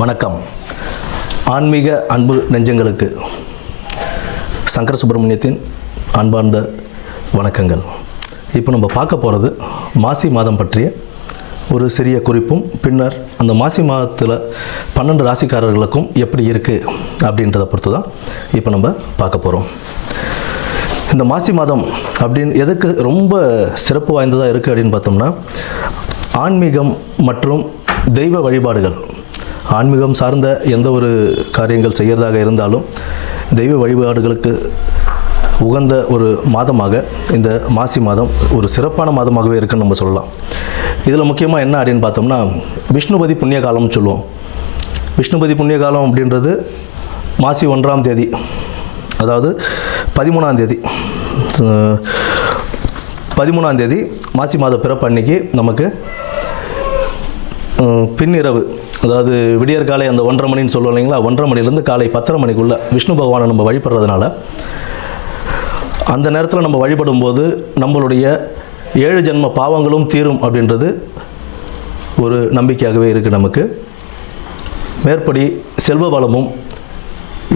வணக்கம். ஆன்மீக அன்பு நெஞ்சங்களுக்கு சங்கர சுப்பிரமணியத்தின் அன்பார்ந்த வணக்கங்கள். இப்போ நம்ம பார்க்க போகிறது மாசி மாதம் பற்றிய ஒரு சிறிய குறிப்பும், பின்னர் அந்த மாசி மாதத்தில் 12 ராசிக்காரர்களுக்கும் எப்படி இருக்குது அப்படின்றத பொறுத்து தான் இப்போ நம்ம பார்க்க போகிறோம். இந்த மாசி மாதம் அப்படின்னு எதுக்கு ரொம்ப சிறப்பு வாய்ந்ததாக இருக்குது அப்படின்னு பார்த்தோம்னா, ஆன்மீகம் மற்றும் தெய்வ வழிபாடுகள், ஆன்மீகம் சார்ந்த எந்த ஒரு காரியங்கள் செய்கிறதாக இருந்தாலும் தெய்வ வழிபாடுகளுக்கு உகந்த ஒரு மாதமாக இந்த மாசி மாதம் ஒரு சிறப்பான மாதமாகவே இருக்குன்னு நம்ம சொல்லலாம். இதில் முக்கியமாக என்ன அப்படின்னு பார்த்தோம்னா, விஷ்ணுபதி புண்ணிய காலம்னு சொல்லுவோம். விஷ்ணுபதி புண்ணிய காலம் அப்படின்றது மாசி 1ஆம் தேதி, அதாவது 13ஆம் தேதி மாசி மாத பிறப்பு அன்னைக்கு நமக்கு பின்னிரவு, அதாவது விடியற்காலை அந்த 1:30 மணின்னு சொல்லுவோம் இல்லைங்களா, 1:30 மணிலேருந்து காலை 10:30 மணிக்குள்ளே விஷ்ணு பகவானை நம்ம வழிபடுறதுனால அந்த நேரத்தில் நம்ம வழிபடும் போது நம்மளுடைய 7 ஜென்ம பாவங்களும் தீரும் அப்படின்றது ஒரு நம்பிக்கையாகவே இருக்குது நமக்கு. மேற்படி செல்வ வளமும்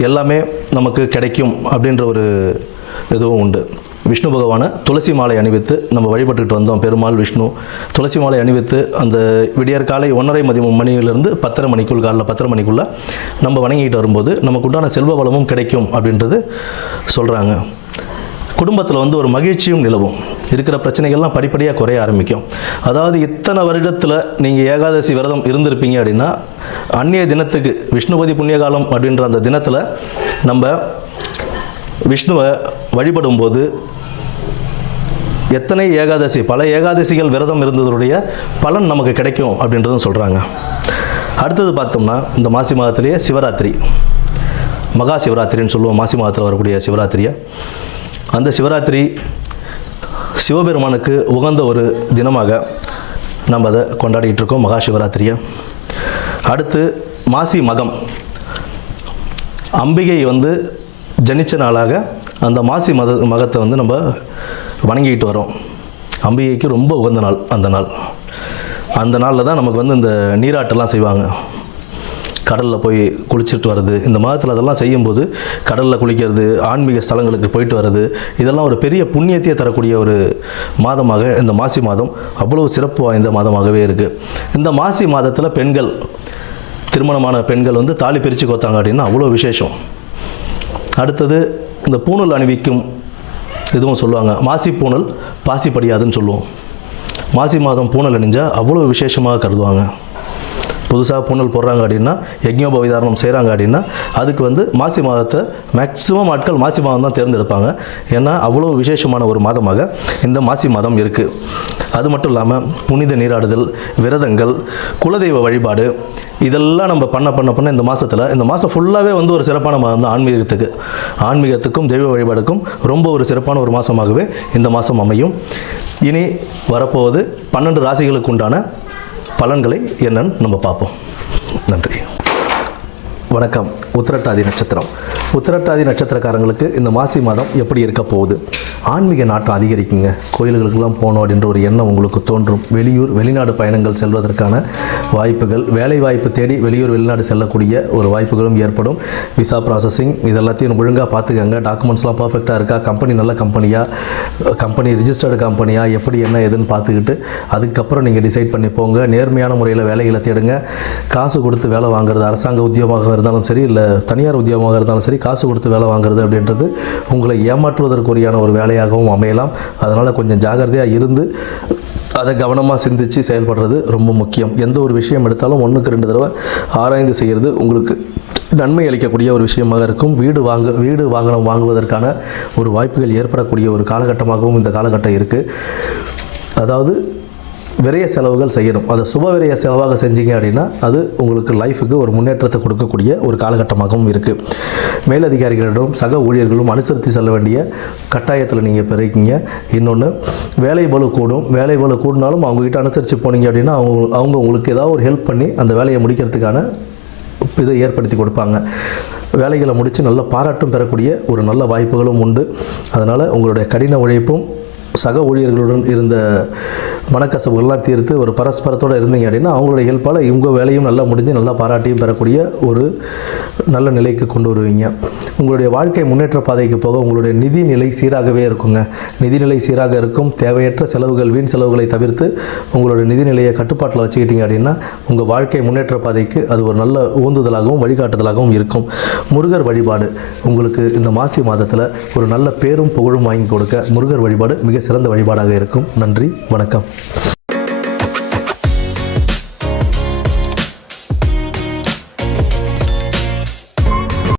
எல்லாமே நமக்கு கிடைக்கும் அப்படின்ற ஒரு இதுவும் உண்டு. விஷ்ணு பகவானை துளசி மாலை அணிவித்து நம்ம வழிபட்டுக்கிட்டு வந்தோம். பெருமாள் விஷ்ணு துளசி மாலை அணிவித்து அந்த விடியற்காலை 1:30 மணியிலிருந்து 10:30 மணிக்குள், காலைல 10:30 மணிக்குள்ளே நம்ம வணங்கிட்டு வரும்போது நமக்கு உண்டான செல்வ வளமும் கிடைக்கும் அப்படின்றது சொல்கிறாங்க. குடும்பத்தில் ஒரு மகிழ்ச்சியும் நிலவும், இருக்கிற பிரச்சனைகள்லாம் படிப்படியாக குறைய ஆரம்பிக்கும். அதாவது இத்தனை வருடத்தில் நீங்கள் ஏகாதசி விரதம் இருந்திருப்பீங்க அப்படின்னா, அந்நிய தினத்துக்கு விஷ்ணுபதி புண்ணியகாலம் அப்படின்ற அந்த தினத்தில் நம்ம விஷ்ணுவை வழிபடும் போது எத்தனை ஏகாதசி, பல ஏகாதசிகள் விரதம் இருந்ததுடைய பலன் நமக்கு கிடைக்கும் அப்படின்றதும் சொல்கிறாங்க. அடுத்தது பார்த்தோம்னா, இந்த மாசி மாதத்திலேயே சிவராத்திரி, மகா சிவராத்திரின்னு சொல்லுவோம். மாசி மாதத்தில் வரக்கூடிய சிவராத்திரியை, அந்த சிவராத்திரி சிவபெருமானுக்கு உகந்த ஒரு தினமாக நம்ம அதை கொண்டாடிக்கிட்டு இருக்கோம், மகா சிவராத்திரியை. அடுத்து மாசி மகம், அம்பிகை ஜனிச்ச நாளாக அந்த மாசி மகத்தை நம்ம வணங்கிக்கிட்டு வரோம். அம்பிகைக்கு ரொம்ப உகந்த நாள் அந்த நாளில் தான் நமக்கு இந்த நீராட்டெல்லாம் செய்வாங்க. கடலில் போய் குளிச்சுட்டு வர்றது, இந்த மாதத்தில் அதெல்லாம் செய்யும்போது கடலில் குளிக்கிறது, ஆன்மீக ஸ்தலங்களுக்கு போயிட்டு வர்றது, இதெல்லாம் ஒரு பெரிய புண்ணியத்தையே தரக்கூடிய ஒரு மாதமாக இந்த மாசி மாதம் அவ்வளோ சிறப்பு வாய்ந்த மாதமாகவே இருக்குது. இந்த மாசி மாதத்தில் பெண்கள், திருமணமான பெண்கள் தாலி பிரித்து கோத்தாங்க அப்படின்னா அவ்வளோ விசேஷம். அடுத்தது இந்த பூணல் அணிவிக்கும் இதுவும் சொல்லுவாங்க. மாசி பூணல் பாசி படியாதுன்னு சொல்லுவோம். மாசி மாதம் பூணல் அணிஞ்சால் அவ்வளோ விசேஷமாக கருதுவாங்க. புதுசாக பூணல் போடுறாங்க அப்படின்னா, யஜ்ஞோபவிதாரணம் செய்கிறாங்க அப்படின்னா, அதுக்கு மாசி மாதத்தை மேக்ஸிமம் ஆட்கள் மாசி மாதம் தான் தேர்ந்தெடுப்பாங்க. ஏன்னா அவ்வளோ விசேஷமான ஒரு மாதமாக இந்த மாசி மாதம் இருக்குது. அது மட்டும் இல்லாமல் புனித நீராடுதல், விரதங்கள், குலதெய்வ வழிபாடு, இதெல்லாம் நம்ம பண்ண இந்த மாதத்தில், இந்த மாதம் ஃபுல்லாகவே ஒரு சிறப்பான மாதம் தான். ஆன்மீகத்துக்கும் தெய்வ வழிபாடுக்கும் ரொம்ப ஒரு சிறப்பான ஒரு மாதமாகவே இந்த மாதம் அமையும். இனி வரப்போவது 12 ராசிகளுக்கு உண்டான பலன்களை என்னன்னு நம்ம பார்ப்போம். நன்றி. வணக்கம். உத்திரட்டாதி நட்சத்திரம். உத்திரட்டாதி நட்சத்திரக்காரங்களுக்கு இந்த மாசி மாதம் எப்படி இருக்க போகுது? ஆன்மீக நாட்டம் அதிகரிக்குங்க. கோயில்களுக்கெல்லாம் போகணும் அப்படின்ற ஒரு எண்ணம் உங்களுக்கு தோன்றும். வெளியூர் வெளிநாடு பயணங்கள் செல்வதற்கான வாய்ப்புகள், வேலை வாய்ப்பு தேடி வெளியூர் வெளிநாடு செல்லக்கூடிய ஒரு வாய்ப்புகளும் ஏற்படும். விசா ப்ராசஸிங் இதெல்லாத்தையும் ஒழுங்காக பார்த்துக்கங்க. டாக்குமெண்ட்ஸ்லாம் பர்ஃபெக்டாக இருக்கா, கம்பெனி நல்ல கம்பெனி ரிஜிஸ்டர்டு கம்பெனியாக, எப்படி என்ன எதுன்னு பார்த்துக்கிட்டு அதுக்கப்புறம் நீங்கள் டிசைட் பண்ணி போங்க. நேர்மையான முறையில் வேலைகளை தேடுங்க. காசு கொடுத்து வேலை வாங்குறது, அரசாங்க உத்தியோகமாக இருந்தாலும் சரி, இல்லை தனியார் உத்தியோகமாக இருந்தாலும் சரி, காசு கொடுத்து வேலை வாங்குறது அப்படின்றது உங்களை ஏமாற்றுவதற்குரியான ஒரு வேலையாகவும் அமையலாம். அதனால் கொஞ்சம் ஜாகிரதையாக இருந்து அதை கவனமாக சிந்தித்து செயல்படுறது ரொம்ப முக்கியம். எந்த ஒரு விஷயம் எடுத்தாலும் 1க்கு 2 தடவை ஆராய்ந்து செய்கிறது உங்களுக்கு நன்மை அளிக்கக்கூடிய ஒரு விஷயமாக இருக்கும். வீடு வாங்குவதற்கான ஒரு வாய்ப்புகள் ஏற்படக்கூடிய ஒரு காலகட்டமாகவும் இந்த காலகட்டம் இருக்குது. அதாவது விரைய செலவுகள் செய்யணும். அதை சுப விரைய செலவாக செஞ்சீங்க அப்படின்னா அது உங்களுக்கு லைஃபுக்கு ஒரு முன்னேற்றத்தை கொடுக்கக்கூடிய ஒரு காலகட்டமாகவும் இருக்குது. மேலதிகாரிகளிடம் சக ஊழியர்களும் அனுசரித்து செல்ல வேண்டிய கட்டாயத்தில் நீங்கள் பெருக்கீங்க. இன்னொன்று, வேலை பளு கூடும். வேலை பளு கூடினாலும் அவங்ககிட்ட அனுசரித்து போனீங்க அப்படின்னா அவங்க உங்களுக்கு ஏதாவது ஒரு ஹெல்ப் பண்ணி அந்த வேலையை முடிக்கிறதுக்கான இதை ஏற்படுத்தி கொடுப்பாங்க. வேலைகளை முடித்து நல்ல பாராட்டும் பெறக்கூடிய ஒரு நல்ல வாய்ப்புகளும் உண்டு. அதனால் உங்களுடைய கடின உழைப்பும் சக ஊழியர்களுடன் இருந்த மனக்கசப்புகள்லாம் தீர்த்து ஒரு பரஸ்பரத்தோடு இருந்தீங்க அப்படின்னா அவங்களுடைய ஹெல்ப்பால் உங்கள் வேலையும் நல்லா முடிஞ்சு நல்லா பாராட்டியும் பெறக்கூடிய ஒரு நல்ல நிலைக்கு கொண்டு வருவீங்க. உங்களுடைய வாழ்க்கை முன்னேற்ற பாதைக்கு போக உங்களுடைய நிதி நிலை சீராகவே இருக்குங்க. நிதிநிலை சீராக இருக்கும். தேவையற்ற செலவுகள், வீண் செலவுகளை தவிர்த்து உங்களுடைய நிதிநிலையை கட்டுப்பாட்டில் வச்சுக்கிட்டீங்க அப்படின்னா உங்கள் வாழ்க்கை முன்னேற்ற பாதைக்கு அது ஒரு நல்ல ஊந்துதலாகவும் வழிகாட்டுதலாகவும் இருக்கும். முருகர் வழிபாடு உங்களுக்கு இந்த மாசி மாதத்தில் ஒரு நல்ல பேரும் புகழும் வாங்கி கொடுக்க முருகர் வழிபாடு மிக சிறந்த வழிபாடாக இருக்கும். நன்றி, வணக்கம்.